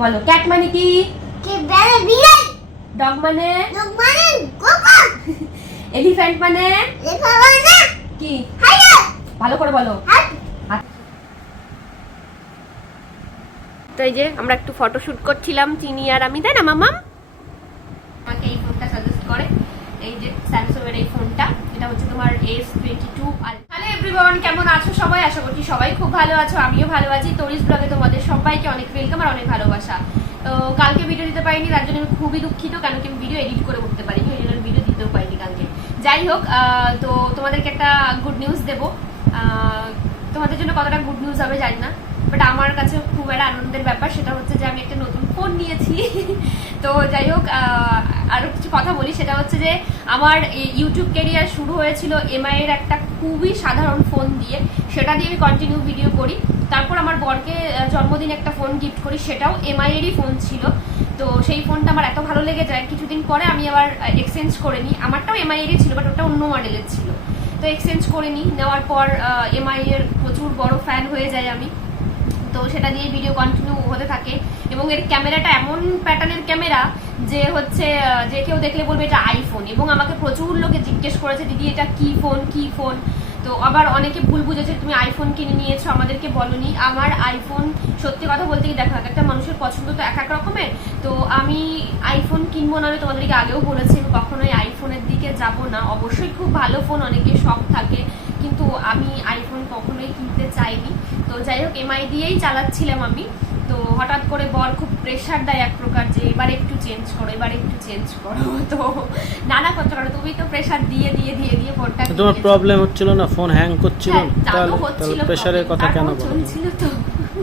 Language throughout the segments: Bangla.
বলো ক্যাট মানে কি? বিড়াল। ডগ মানে? লোক মানে কোকো এলিফ্যান্ট মানে? মানে কি? ভালো করে বলো। তো এই যে আমরা একটু ফটো শুট করছিলাম চিনি আর আমি তাই না মামাম? আমাকে এই ফোনটা সাজেস্ট করে। এই যে স্যামসাং এর এই ফোনটা এটা হচ্ছে তোমার S twenty two hello everyone কেমন আছো সবাই? আশা করছি সবাই খুব ভালো আছো, আমিও ভালো আছি। তরিস ব্লগে তোমাদের সবাইকে অনেক ওয়েলকাম আর অনেক ভালোবাসা। তো কালকে ভিডিও দিতে পারিনি, তার জন্য আমি খুবই দুঃখিত কেন কি আমি ভিডিও এডিট করে উঠতে পারিনি, ওই জন্য ভিডিও দিতেও পারিনি কালকে। যাই হোক তো তোমাদেরকে একটা গুড নিউজ দেবো। তোমাদের জন্য কতটা গুড নিউজ হবে জানি না। বাট আমার কাছে খুব একটা আনন্দের ব্যাপার সেটা হচ্ছে যে আমি একটা নতুন ফোন নিয়েছি। তো যাই হোক আহ, আরও কিছু কথা বলি সেটা হচ্ছে যে আমার ইউটিউব ক্যারিয়ার শুরু হয়েছিল এমআই এর একটা খুবই সাধারণ ফোন দিয়ে। সেটা দিয়ে আমি কন্টিনিউ ভিডিও করি। তারপর আমার বরকে জন্মদিন একটা ফোন গিফট করি সেটাও এমআই এরই ফোন ছিল। তো সেই ফোনটা আমার এত ভালো লেগে যায় কিছুদিন পরে আমি আবার এক্সচেঞ্জ করে নিই। আমারটাও এমআই এরই ছিল বাট ওটা অন্য মডেলের ছিল। তো এক্সচেঞ্জ করে নিই। নেওয়ার পর এমআই এর প্রচুর বড় ফ্যান হয়ে যায় আমি। তো সেটা দিয়ে ভিডিও কন্টিনিউ হতে থাকে। এবং এর ক্যামেরাটা এমন প্যাটার্নের ক্যামেরা যে হচ্ছে, যে কেউ দেখলে বলবে এটা আইফোন এবং আমাকে প্রচুর লোকে জিজ্ঞেস করেছে, দিদি, এটা কি ফোন কি ফোন তো আবার অনেকে ভুল বুঝেছে, তুমি আইফোন কিনে নিয়েছো, আমাদেরকে বলনি। আমার আইফোন সত্যি কথা বলতে কি, দেখো এক একটা মানুষের পছন্দ তো এক এক রকমের। তো আমি আইফোন কিনবো না আমি তোমাদেরকে আগেও বলেছি, আমি কখনোই আইফোনের দিকে যাব না। অবশ্যই খুব ভালো ফোন অনেকের শখ থাকে। কিন্তু আমি আইফোন কখনোই কিনতে চাইনি। তো যাই হোক এমআই দিয়েই চালাচ্ছিলাম আমি। তো হঠাৎ করে বর খুব প্রেশার দেয় এক প্রকার যে এবার একটু চেঞ্জ করো এবার একটু চেঞ্জ করো। তো নানা কথা করো তুমি তো প্রেশার দিয়ে দিয়ে দিয়ে দিয়ে ফোনটা তোমার প্রবলেম হচ্ছিল না? ফোন হ্যাং করছিল? হ্যাঁ, তাহলে প্রেশারের কথা কেন তারপর বলো? চলছিল তো।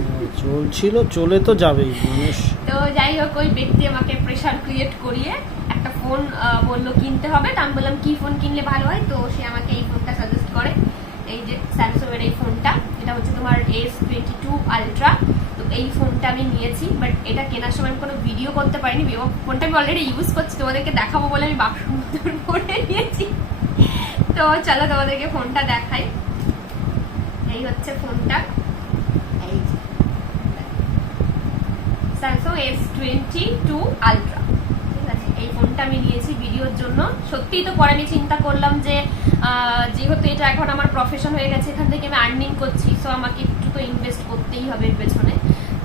হ্যাঁ, চলছিল চলে তো যাবেই মানুষ। তো যাই হোক ওই ব্যক্তি আমাকে প্রেশার ক্রিয়েট করিয়ে একটা ফোন বলল কিনতে হবে। তো আমি বললাম কি ফোন কিনলে ভালো হয়? তো সে আমাকে এই ফোনটা সাজেস্ট করে এই যে স্যামসাং এর এই ফোনটা এটা হচ্ছে তোমার এস টোয়েন্টি টু আলট্রা তো এই ফোনটা আমি নিয়েছি বাট এটা কেনার সময় আমি কোনো ভিডিও করতে পারিনি ফোনটা আমি অলরেডি ইউজ করছি, তোমাদেরকে দেখাবো বলে আমি বাক্স করে নিয়েছি। তো চলো তোমাদেরকে ফোনটা দেখাই। এই হচ্ছে ফোনটা Samsung S twenty two ultra এই ফোনটা আমি নিয়েছি ভিডিওর জন্য। সত্যিই তো পরে আমি চিন্তা করলাম যে যেহেতু এটা এখন আমার প্রফেশন হয়ে গেছে, এখান থেকে আমি আর্নিং করছি সো আমাকে একটু তো ইনভেস্ট করতেই হবে এর পেছনে।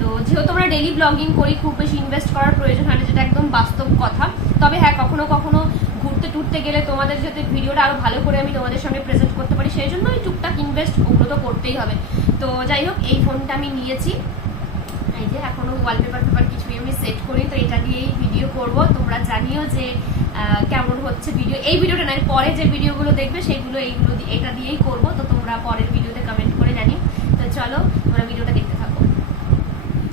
তো যেহেতু আমরা ডেলি ব্লগিং করি, খুব বেশি ইনভেস্ট করার প্রয়োজন হয় না, যেটা একদম বাস্তব কথা। তবে হ্যাঁ কখনো কখনো ঘুরতে টুরতে গেলে তোমাদের যাতে ভিডিওটা আরও ভালো করে আমি তোমাদের সঙ্গে প্রেজেন্ট করতে পারি, সেই জন্য ওই টুকটাক ইনভেস্ট ওগুলো তো করতেই হবে। তো যাই হোক, এই ফোনটা আমি নিয়েছি। এই যে এখনও ওয়ালপেপার পেপার আমি সেট করি, তো এটা দিয়েই ভিডিও করব। তোমরা জানিও যে কেমন হচ্ছে ভিডিও এই ভিডিওটা না পরে যে ভিডিওগুলো দেখবে, সেগুলো এইগুলো এটা দিয়েই করব। তো তোমরা পরের ভিডিওতে কমেন্ট করে জানিও। তো চলো, তোমরা ভিডিওটা দেখতে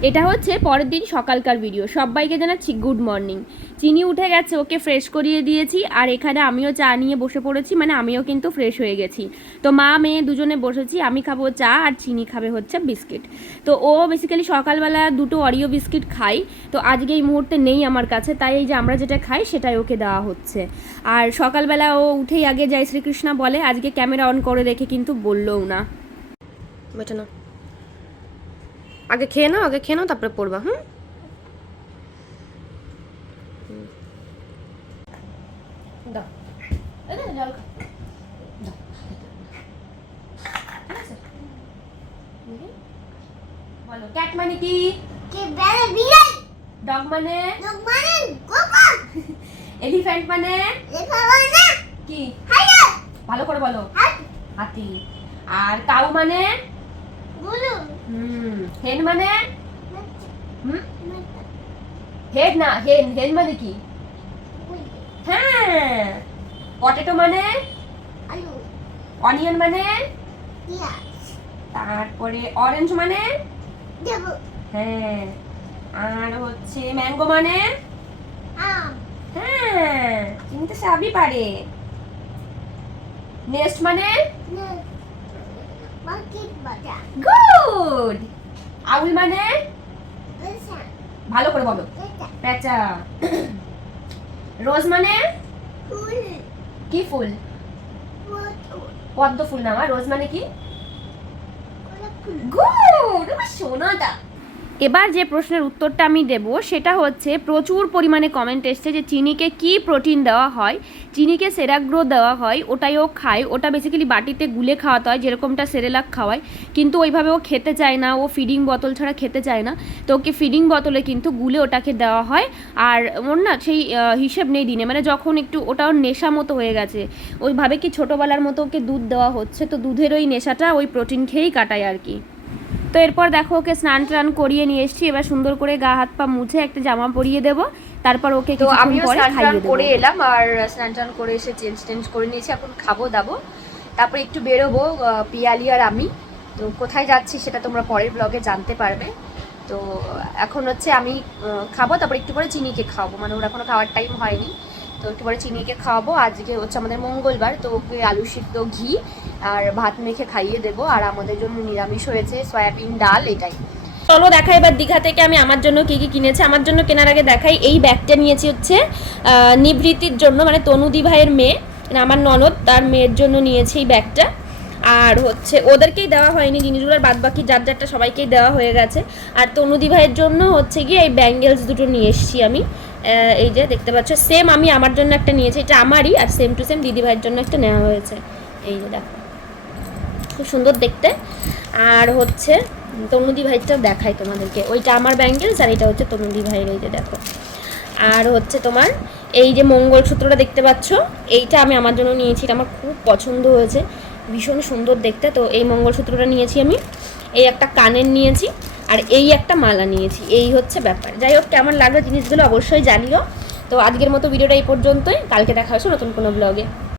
এটা হচ্ছে পরের দিন সকালকার ভিডিও সবাইকে জানাচ্ছি গুড মর্নিং চিনি উঠে গেছে, ওকে ফ্রেশ করিয়ে দিয়েছি, আর এখানে আমিও চা নিয়ে বসে পড়েছি মানে আমিও কিন্তু ফ্রেশ হয়ে গেছি। তো মা, মেয়ে দুজনে বসেছি, আমি খাব চা, আর চিনি খাবে হচ্ছে বিস্কিট তো ও বেসিক্যালি সকালবেলা দুটো অরিও বিস্কিট খাই তো আজকে এই মুহূর্তে নেই আমার কাছে, তাই এই যে আমরা যেটা খাই, সেটাই ওকে দেওয়া হচ্ছে। আর সকালবেলা ও উঠেই আগে জয় শ্রীকৃষ্ণ বলে, আজকে ক্যামেরা অন করে রেখে কিন্তু বললোও না। বেটা না। আগে খেয়ে নাও আগে খেয়ে নাও তারপরে পড়বা হুম। বলো ক্যাট মানে কি বিড়াল ডগ মানে মানে এলিফ্যান্ট মানে? মানে? কি? ভালো করে বলো। হাতি। আর কাউ মানে? হেন মানে হেড না হেন হেন মানে কি হ্যাঁ পটেটো মানে আলু অনিয়ন মানে তারপরে অরেঞ্জ মানে হ্যাঁ আর হচ্ছে ম্যাঙ্গো মানে হ্যাঁ চিনতে সবই পারে নেক্সট মানে গুড আউল মানে? ভালো করে বলো। পেঁচা রোজ মানে? ফুল। কি ফুল? পদ্ম ফুল না রোজ মানে কি? গুড আমার সোনাটা এবার যে প্রশ্নের উত্তরটা আমি দেব, সেটা হচ্ছে প্রচুর পরিমাণে কমেন্ট এসছে যে চিনিকে কি প্রোটিন দেওয়া হয়, চিনিকে সেরাগ্রো দেওয়া হয়, ওটাই ও খায়, ওটা বেসিক্যালি বাটিতে গুলে খাওয়াতে হয়, যেরকমটা সেরেলাক খাওয়ায়, কিন্তু ওইভাবে ও খেতে চায় না, ও ফিডিং বোতল ছাড়া খেতে চায় না, তো ওকে ফিডিং বোতলে কিন্তু গুলে ওটাকে দেওয়া হয়, আর ওর না সেই হিসেব নেই দিনে মানে যখন একটু ওটা ওর নেশা মতো হয়ে গেছে, ওইভাবে কি ছোটোবেলার মতো ওকে দুধ দেওয়া হচ্ছে, তো দুধের ওই নেশাটা ওই প্রোটিন খেয়েই কাটায় আর কি। তো এরপর দেখো ওকে স্নান টান করিয়ে নিয়ে এসেছি। এবার সুন্দর করে গা হাত পা মুছে একটা জামা পরিয়ে দেবো। তারপর ওকে তো আমিও স্নান টান করে এলাম আর স্নান টান করে এসে চেঞ্জ টেঞ্জ করে নিয়েছি। এখন খাব দাবো। তারপর একটু বেরোবো পিয়ালি আর আমি। তো কোথায় যাচ্ছি সেটা তোমরা পরের ব্লগে জানতে পারবে। তো এখন হচ্ছে আমি খাব তারপর একটু পরে চিনিকে খাওয়াবো। মানে ওরা এখনও খাওয়ার টাইম হয়নি। তো একটু পরে চিনিকে খাওয়াবো। আজকে হচ্ছে আমাদের মঙ্গলবার তো ওকে আলু সিদ্ধ ঘি আর ভাত মেখে খাইয়ে দেবো, আর আমাদের জন্য নিরামিষ হয়েছে সয়াবিন ডাল, এটাই। চলো দেখা এবার দীঘা থেকে আমি আমার জন্য কি কি কিনেছি। আমার জন্য কেনার আগে দেখাই, এই ব্যাগটা নিয়েছি হচ্ছে নিভৃতির জন্য মানে তনুদি ভাইয়ের মেয়ে মানে আমার ননদ, তার মেয়ের জন্য নিয়েছি এই ব্যাগটা। আর হচ্ছে, ওদেরকেই দেওয়া হয়নি, জিনিসগুলো আর বাদ বাকি যার যারটা সবাইকেই দেওয়া হয়ে গেছে। আর তনুদি ভাইয়ের জন্য হচ্ছে গিয়ে এই ব্যাঙ্গেলস দুটো নিয়ে এসেছি আমি। এই যে দেখতে পাচ্ছ সেম আমি আমার জন্য একটা নিয়েছি, এটা আমারই, আর সেম টু সেম দিদি ভাইয়ের জন্য একটা নেওয়া হয়েছে। এই যে দেখো। খুব সুন্দর দেখতে। আর হচ্ছে, তনুদি ভাইটা দেখাই তোমাদেরকে। ওইটা আমার ব্যাঙ্গেলস আর এটা হচ্ছে তনুদি ভাইয়ের এই যে দেখো। আর হচ্ছে তোমার, এই যে মঙ্গলসূত্রটা দেখতে পাচ্ছ, এইটা আমি আমার জন্য নিয়েছি। এটা আমার খুব পছন্দ হয়েছে। ভীষণ সুন্দর দেখতে। তো এই মঙ্গলসূত্রটা নিয়েছি আমি। এই একটা কানের নিয়েছি আর এই একটা মালা নিয়েছি। এই হচ্ছে ব্যাপার। যাই হোক, কেমন লাগল জিনিসগুলো অবশ্যই জানিও। তো আজকের মতো ভিডিওটা এই পর্যন্তই। কালকে দেখা হয়েছে নতুন কোনো ব্লগে